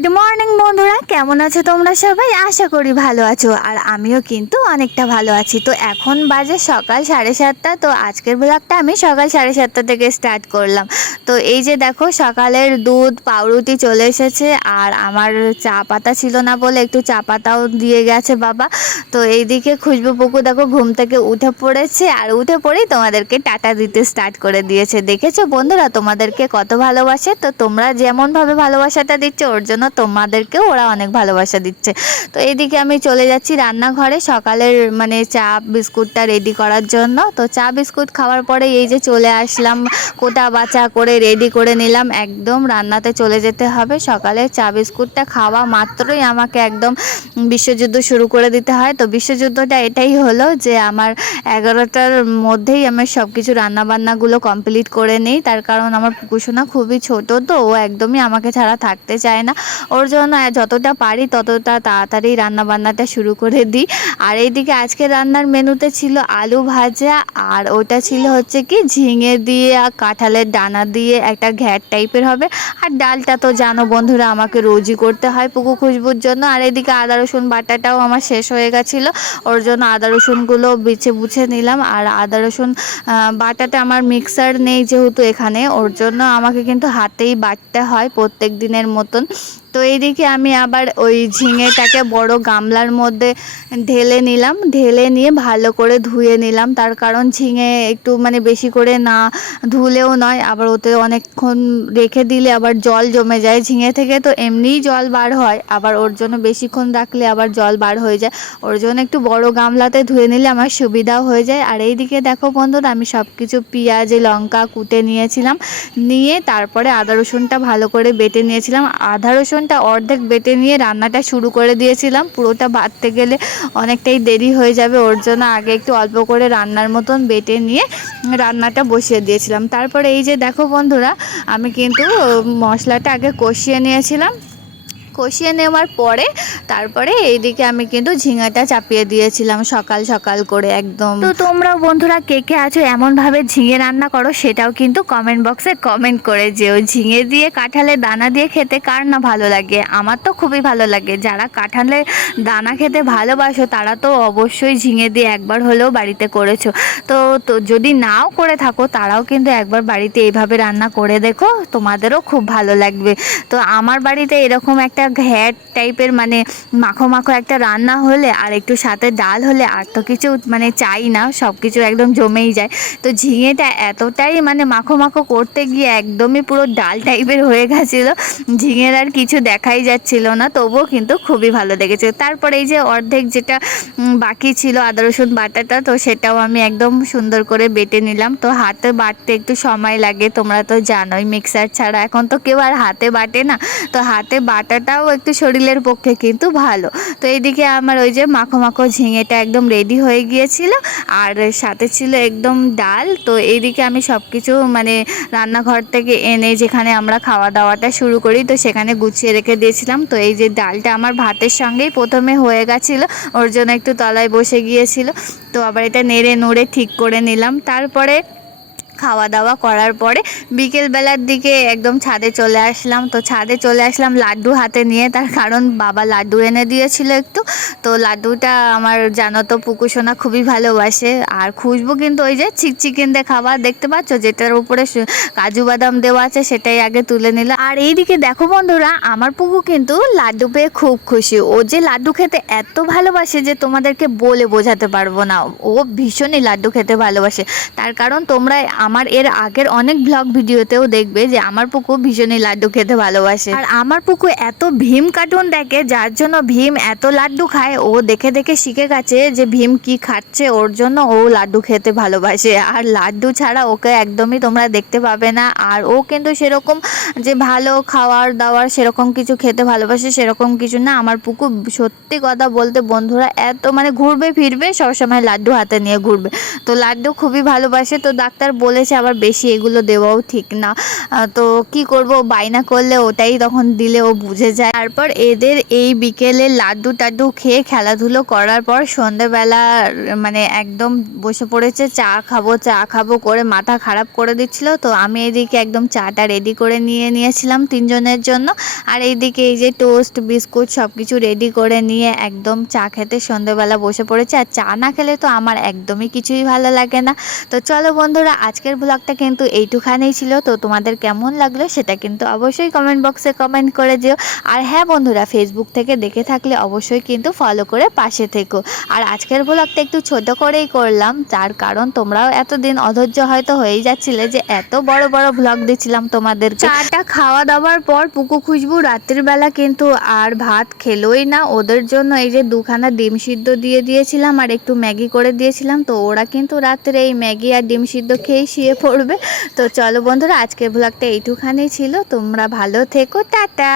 Good morning বন্ধুরা কেমন আছো তোমরা সবাই? আশা করি ভালো আছো। আর আমিও কিন্তু অনেকটা ভালো আছি। তো এখন বাজে সকাল সাড়ে সাতটা। তো আজকের ব্লগটা আমি সকাল সাড়ে সাতটা থেকে স্টার্ট করলাম। তো এই যে দেখো, সকালের দুধ, পাউরুটি চলে এসেছে। আর আমার চা পাতা ছিল না বলে একটু চা পাতাও দিয়ে গেছে বাবা। তো এইদিকে খুশবু পুকু দেখো ঘুম থেকে উঠে পড়েছে। আর উঠে পড়েই তোমাদেরকে টাটা দিতে স্টার্ট করে দিয়েছে। দেখেছ বন্ধুরা, তোমাদেরকে কত ভালোবাসে? তো তোমরা যেমনভাবে ভালোবাসাটা দিচ্ছ, ওর জন্য তোমাদেরকেও ওরা অনেক ভালোবাসা দিচ্ছে। তো এদিকে আমি চলে যাচ্ছি রান্নাঘরে। সকালের মানে চা, বিস্কুটটা রেডি করার জন্য। তো চা, বিস্কুট খাওয়ার পরে এই যে চলে আসলাম, কোটা বাচা করে রেডি করে নিলাম। একদম রান্নাতে চলে যেতে হবে। সকালে চা, বিস্কুটটা খাওয়া মাত্রই আমাকে একদম বিশ্বযুদ্ধ শুরু করে দিতে হয়। তো বিশ্বযুদ্ধটা এটাই হলো যে, আমার এগারোটার মধ্যেই আমি সব কিছু রান্নাবান্নাগুলো কমপ্লিট করে নিই। তার কারণ আমার পুকুসোনা খুবই ছোট, তো ও একদমই আমাকে ছাড়া থাকতে চায় না। ওর জন্য যতটা পারি, ততটা তাড়াতাড়ি রান্না বান্নাটা শুরু করে দিই। আর এইদিকে আজকে রান্নার মেনুতে ছিল আলু ভাজা, আর ওটা ছিল হচ্ছে কি ঝিঙে দিয়ে আর কাঁঠালের ডানা দিয়ে একটা ঘ্যাট টাইপের হবে। আর ডালটা তো জানো বন্ধুরা, আমাকে রোজই করতে হয় পুকু খুশবুর জন্য। আর এদিকে আদা, রসুন বাটাটাও আমার শেষ হয়ে গেছিল। ওর জন্য আদা, রসুনগুলো বেছে বুছে নিলাম। আর আদা, রসুন বাটাটা আমার মিক্সার নেই যেহেতু এখানে, ওর জন্য আমাকে কিন্তু হাতেই বাটতে হয় প্রত্যেক দিনের মতন। তো এইদিকে আমি আবার ওই ঝিঙেটাকে বড় গামলার মধ্যে ঢেলে নিলাম। ঢেলে নিয়ে ভালো করে ধুয়ে নিলাম। তার কারণ ঝিঙে একটু মানে বেশি করে না ধুলেও নয়, আবার ওতে অনেকক্ষণ রেখে দিলে আবার জল জমে যায় ঝিঙে থেকে। তো এমনিই জল বার হয়, আবার ওর জন্য বেশিক্ষণ রাখলে আবার জল বার হয়ে যায়। ওর জন্য একটু বড় গামলাতে ধুয়ে নিলে আমার সুবিধাও হয়ে যায়। আর এইদিকে দেখো বন্ধুরা, আমি সব কিছু পেঁয়াজ, লঙ্কা কুটে নিয়েছিলাম। নিয়ে তারপরে আদা রসুনটা ভালো করে বেটে নিয়েছিলাম। আদা রসুনটা অর্ধেক বেটে নিয়ে রান্নাটা শুরু করে দিয়েছিলাম। পুরোটা বাড়তে গেলে অনেকটাই দেরি হয়ে যাবে, ওর জন্য আগে একটু অল্প করে রান্নার মতন বেটে নিয়ে রান্নাটা বসিয়ে দিয়েছিলাম। তারপরে এই যে দেখো বন্ধুরা, আমি কিন্তু মশলাটা আগে কষিয়ে নিয়েছিলাম। কষিয়ে নেওয়ার পরে তারপরে এইদিকে আমি কিন্তু ঝিঙাটা চাপিয়ে দিয়েছিলাম সকাল সকাল করে একদম। তো তোমরাও বন্ধুরা কে কে আছো, এমনভাবে ঝিঙে রান্না করো সেটাও কিন্তু কমেন্ট বক্সে কমেন্ট করে যেও। ঝিঙে দিয়ে, কাঁঠালের দানা দিয়ে খেতে কার না ভালো লাগে? আমার তো খুবই ভালো লাগে। যারা কাঁঠালের দানা খেতে ভালোবাসো, তারা তো অবশ্যই ঝিঙে দিয়ে একবার হলেও বাড়িতে করেছ। তো তো যদি নাও করে থাকো, তারাও কিন্তু একবার বাড়িতে এইভাবে রান্না করে দেখো, তোমাদেরও খুব ভালো লাগবে। তো আমার বাড়িতে এরকম একটা ঘ্যাট টাইপের মানে মাখো মাখো একটা রান্না হলে আর একটু সাথে ডাল হলে আর তো কিছু মানে চাই না সব কিছু একদম জমেই যায়। তো ঝিঙেটা এতটাই মানে মাখো মাখো করতে গিয়ে একদমই পুরো ডাল টাইপের হয়ে গেছিল, ঝিঙের আর কিছু দেখাই যাচ্ছিল না, তবুও কিন্তু খুবই ভালো লেগেছে। তারপরে এই যে অর্ধেক যেটা বাকি ছিল আদা, রসুন, বাটাটা, তো সেটাও আমি একদম সুন্দর করে বেটে নিলাম। তো হাতে বাটতে একটু সময় লাগে, তোমরা তো জানোই মিক্সার ছাড়া এখন তো কেউ আর হাতে বাটে না। তো হাতে বাটাটাও একটু শরীরের পক্ষে কিন্তু ভালো। তো এইদিকে আমার ওই যে মাখো মাখো ঝিঙেটা একদম রেডি হয়ে গিয়েছিল, আর সাথে ছিল একদম ডাল। তো এইদিকে আমি সব কিছু মানে রান্নাঘর থেকে এনে যেখানে আমরা খাওয়া দাওয়াটা শুরু করি, তো সেখানে গুছিয়ে রেখে দিয়েছিলাম। তো এই যে ডালটা আমার ভাতের সঙ্গেই প্রথমে হয়ে গেছিল, ওর জন্য একটু তলায় বসে গিয়েছিল। তো আবার এটা নেড়ে নুড়ে ঠিক করে নিলাম। তারপরে খাওয়া দাওয়া করার পরে বিকেলবেলার দিকে একদম ছাদে চলে আসলাম। তো ছাদে চলে আসলাম লাড্ডু হাতে নিয়ে, তার কারণ বাবা লাড্ডু এনে দিয়েছিল একটু। তো লাড্ডুটা আমার জানো তো পুকুসোনা খুবই ভালোবাসে। আর খুঁজবো কিন্তু ওই যে চিকচিকেন দিয়ে খাবার দেখতে পাচ্ছ? যেটার উপরে কাজু বাদাম দেওয়া আছে, সেটাই আগে তুলে নিলাম আর এইদিকে দেখো বন্ধুরা, আমার পুকু কিন্তু লাড্ডু পেয়ে খুব খুশি। ও যে লাড্ডু খেতে এত ভালোবাসে যে তোমাদেরকে বলে বোঝাতে পারব না। ও ভীষণই লাড্ডু খেতে ভালোবাসে। তার কারণ তোমরা আমার এর আগের অনেক ব্লগ ভিডিওতেও দেখবে যে আমার পুকু ভীষণই লাড্ডু খেতে ভালোবাসে। আর আমার পুকু এত ভীম কার্টুন দেখে, যার জন্য ভীম এত লাড্ডু খায়, ও দেখে দেখে শিখে গেছে যে ভীম কি খাচ্ছে, ওর জন্য ও লাড্ডু খেতে ভালোবাসে। আর লাড্ডু ছাড়া ওকে একদমই তোমরা দেখতে পাবে না। আর ও কিন্তু সেরকম যে ভালো খাওয়ার দাওয়ার সেরকম কিছু খেতে ভালোবাসে, সেরকম কিছু না। আমার পুকু সত্যি কথা বলতে বন্ধুরা এত মানে ঘুরবে, ফিরবে, সবসময় লাড্ডু হাতে নিয়ে ঘুরবে। তো লাড্ডু খুবই ভালোবাসে। তো ডাক্তার বলেছে পড়েছে আবার বেশি এগুলো দেওয়াও ঠিক না। তো কি করব, বায়না করলে ওটাই তখন দিলে ও বুঝে যায়। তারপর এদের এই বিকেলে লাড্ডু টাড্ডু খেয়ে খেলাধুলো করার পর সন্ধেবেলা মানে একদম বসে পড়েছে, চা খাব চা খাব করে মাথা খারাপ করে দিচ্ছিল। তো আমি এদিকে একদম চাটা রেডি করে নিয়ে নিয়েছিলাম তিনজনের জন্য। আর এইদিকে এই যে টোস্ট বিস্কুট সব কিছু রেডি করে নিয়ে একদম চা খেতে সন্ধেবেলা বসে পড়েছে। আর চা না খেলে তো আমার একদমই কিছুই ভালো লাগে না। তো চলো বন্ধুরা আজকের ব্লগটা কিন্তু এইটুখানেই ছিল। তো তোমাদের কেমন লাগল সেটা কিন্তু অবশ্যই কমেন্ট বক্সে কমেন্ট করে দিও। আর হ্যাঁ বন্ধুরা ফেসবুক থেকে দেখে থাকলে অবশ্যই কিন্তু ফলো করে পাশে থেকো। আর আজকের ব্লগটা একটু ছোট করেই করলাম তার কারণ তোমরাও এতদিন অধৈর্য হয়তো হয়েই যাচ্ছিলে যে এত বড় বড় ব্লগ দিচ্ছিলাম তোমাদের চাটা খাওয়া দাওয়ার পর পুকু খুশবু রাত্রিবেলা কিন্তু আর ভাত খেলোই না। ওদের জন্য এই যে দুখানা ডিম সিদ্ধ দিয়ে দিয়েছিলাম আর একটু ম্যাগি করে দিয়েছিলাম। তো ওরা কিন্তু রাত্রে এই ম্যাগি আর ডিম সিদ্ধ খেয়েই শুয়ে পড়বে। তো চলো বন্ধুরা আজকের ব্লগটা এইটুখানেই ছিল। তোমরা ভালো থেকো টাটা!